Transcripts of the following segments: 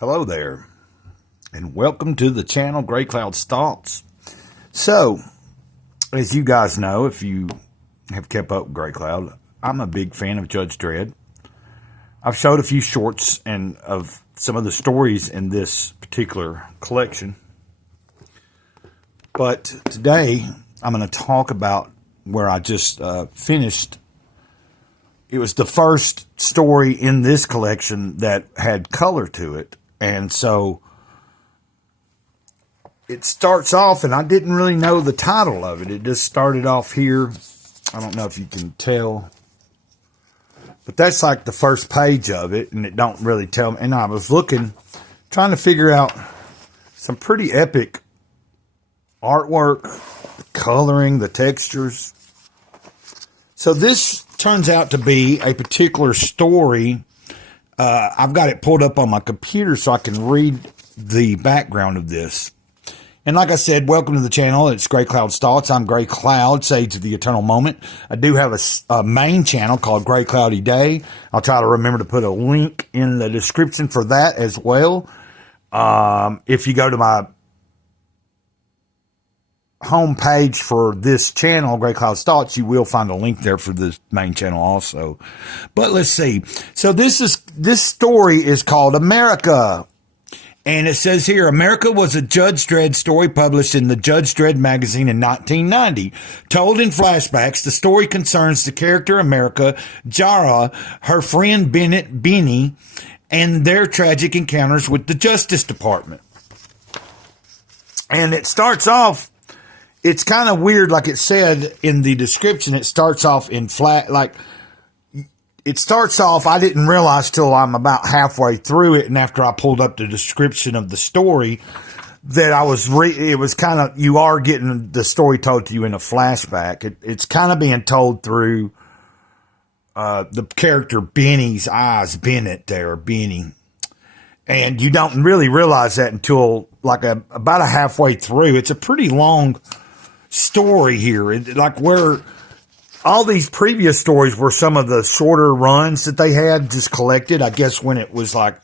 Hello there, and welcome to the channel, Gray Cloud's Thoughts. So, as you guys know, if you have kept up with Gray Cloud, I'm a big fan of Judge Dredd. I've showed a few shorts and of some of the stories in this particular collection. But today, I'm going to talk about where I just finished. It was the first story in this collection that had color to it. And so it starts off, and I didn't really know the title of it. It just started off here. I don't know if you can tell, but that's like the first page of it, and it don't really tell me. And I was looking, trying to figure out some pretty epic artwork, coloring, the textures. So this turns out to be a particular story. I've got it pulled up on my computer so I can read the background of this. And like I said, welcome to the channel. It's Gray Cloud's Thoughts. I'm Gray Cloud, Sage of the Eternal Moment. I do have a main channel called Gray Cloudy Day. I'll try to remember to put a link in the description for that as well. If you go to my home page for this channel, Gray Cloud's Thoughts, you will find a link there for the main channel also. But let's see. So this story is called America. And it says here, America was a Judge Dredd story published in the Judge Dredd magazine in 1990. Told in flashbacks, the story concerns the character America, Jara, her friend Bennett, Benny, and their tragic encounters with the Justice Department. And it starts off, it's kind of weird, like it said in the description, it starts off in flat, like, it starts off, I didn't realize till I'm about halfway through it, and after I pulled up the description of the story, that I was, it was kind of, you are getting the story told to you in a flashback. It's kind of being told through the character Benny's eyes, Bennett there, Benny. And you don't really realize that until like about a halfway through. It's a pretty long story here. Like where all these previous stories were some of the shorter runs that they had just collected. I guess when it was like,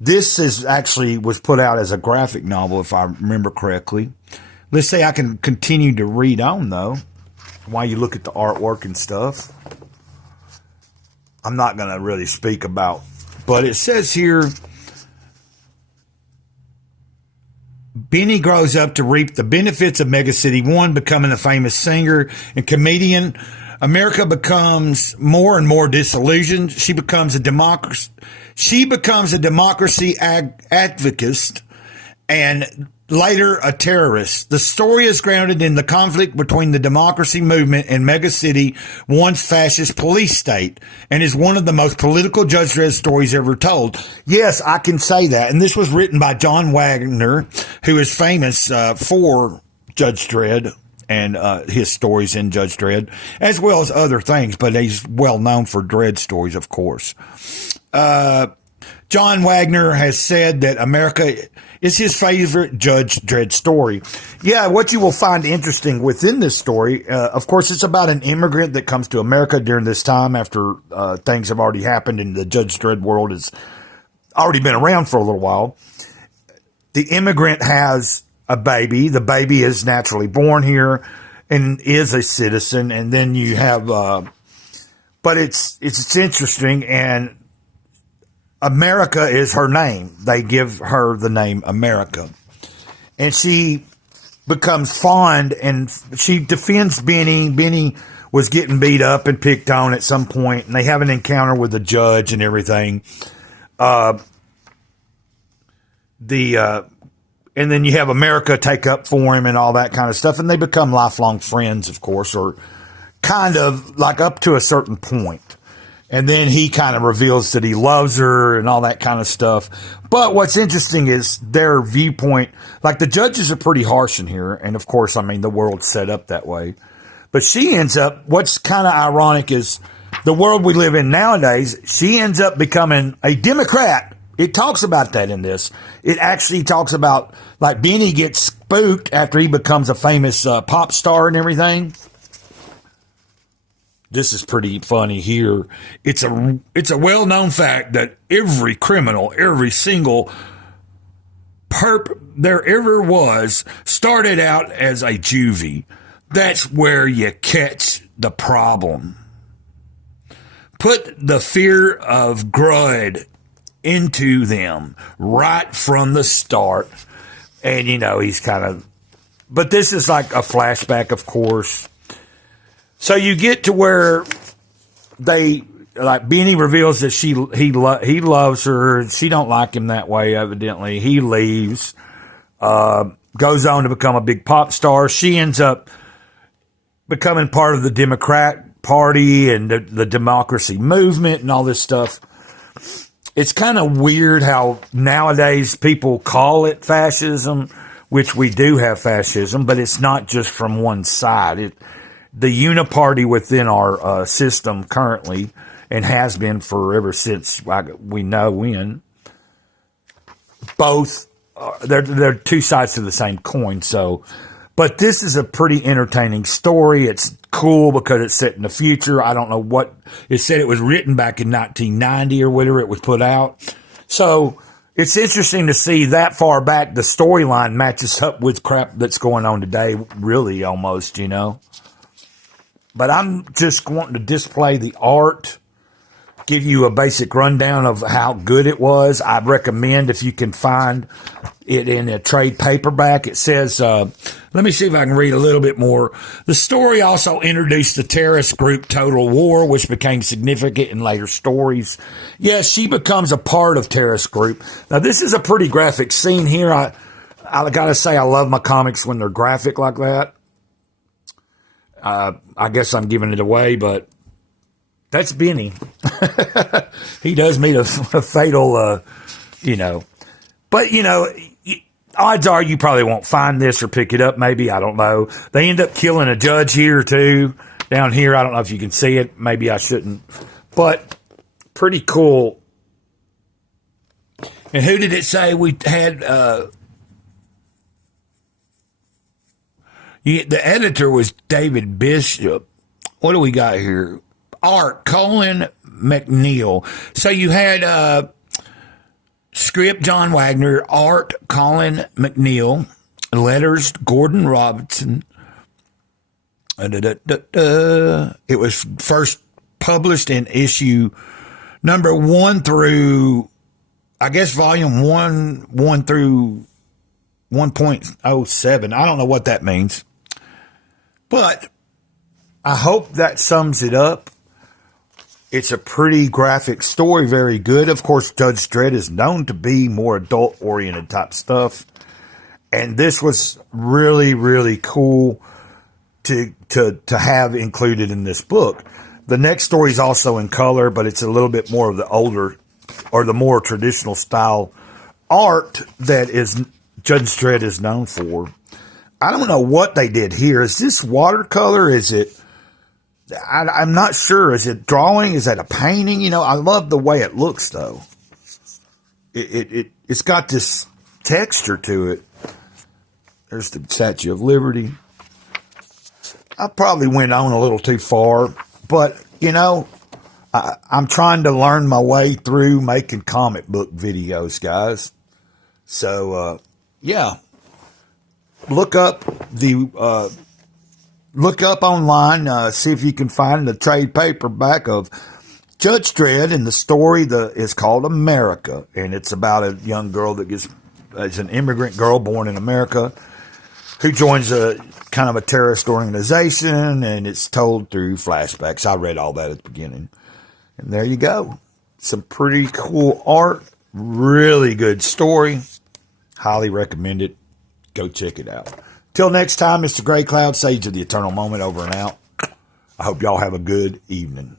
this is actually was put out as a graphic novel, if I remember correctly. Let's say I can continue to read on though, while you look at the artwork and stuff. I'm not going to really speak about, but it says here, Benny grows up to reap the benefits of Mega City 1, becoming a famous singer and comedian. America becomes more and more disillusioned. She becomes a democracy advocate and later a terrorist. The story is grounded in the conflict between the democracy movement and Mega City 1's fascist police state, and is one of the most political Judge Dredd stories ever told. Yes, I can say that. And this was written by John Wagner, who is famous for Judge Dredd and his stories in Judge Dredd, as well as other things, but he's well known for Dredd stories, of course. John Wagner has said that America is his favorite Judge Dredd story. Yeah, what you will find interesting within this story, of course, it's about an immigrant that comes to America during this time after things have already happened and the Judge Dredd world has already been around for a little while. The immigrant has a baby. The baby is naturally born here and is a citizen. And then you have, but it's interesting, and America is her name. They give her the name America. And she becomes fond, and she defends Benny. Benny was getting beat up and picked on at some point, and they have an encounter with the judge and everything. And then you have America take up for him and all that kind of stuff, and they become lifelong friends, of course, or kind of like up to a certain point. And then he kind of reveals that he loves her and all that kind of stuff. But what's interesting is their viewpoint. Like, the judges are pretty harsh in here. And, of course, I mean, the world's set up that way. But she ends up, what's kind of ironic is the world we live in nowadays, she ends up becoming a Democrat. It talks about that in this. It actually talks about, like, Benny gets spooked after he becomes a famous pop star and everything. This is pretty funny here. It's a well-known fact that every criminal, every single perp there ever was started out as a juvie. That's where you catch the problem. Put the fear of Dredd into them right from the start. And, he's kind of... But this is like a flashback, of course. So you get to where Benny reveals that he loves her. She don't like him that way, evidently. He leaves, goes on to become a big pop star. She ends up becoming part of the Democrat Party and the democracy movement and all this stuff. It's kind of weird how nowadays people call it fascism, which we do have fascism, but it's not just from one side. The uniparty within our system currently, and has been for ever since we know when, both, they're two sides to the same coin. So, but this is a pretty entertaining story. It's cool because it's set in the future. I don't know what it said. It was written back in 1990 or whatever it was put out. So it's interesting to see that far back. The storyline matches up with crap that's going on today, really, almost, But I'm just wanting to display the art, give you a basic rundown of how good it was. I recommend if you can find it in a trade paperback. It says, let me see if I can read a little bit more. The story also introduced the terrorist group Total War, which became significant in later stories. Yes, she becomes a part of terrorist group. Now, this is a pretty graphic scene here. I got to say, I love my comics when they're graphic like that. I guess I'm giving it away, but that's Benny. He does meet a fatal, But, odds are you probably won't find this or pick it up. Maybe, I don't know. They end up killing a judge here, too. Down here, I don't know if you can see it. Maybe I shouldn't. But pretty cool. And who did it say we had... the editor was David Bishop. What do we got here? Art, Colin McNeil. So you had script, John Wagner, art, Colin McNeil, letters, Gordon Robinson. It was first published in issue number 1 through, I guess, volume 1 through 1.07. I don't know what that means. But I hope that sums it up. It's a pretty graphic story, very good. Of course, Judge Dredd is known to be more adult-oriented type stuff. And this was really, really cool to have included in this book. The next story is also in color, but it's a little bit more of the older or the more traditional style art that is Judge Dredd is known for. I don't know what they did here. Is this watercolor? Is it... I'm not sure. Is it drawing? Is that a painting? I love the way it looks, though. It's got this texture to it. There's the Statue of Liberty. I probably went on a little too far, but, I'm trying to learn my way through making comic book videos, guys. So, yeah. Look up online, see if you can find the trade paperback of Judge Dredd, and the story is called America, and it's about a young girl that is an immigrant girl born in America who joins a kind of a terrorist organization, and it's told through flashbacks. I read all that at the beginning, and there you go. Some pretty cool art, really good story. Highly recommend it. Go check it out. Till next time, Mr. Gray Cloud, Sage of the Eternal Moment, over and out. I hope y'all have a good evening.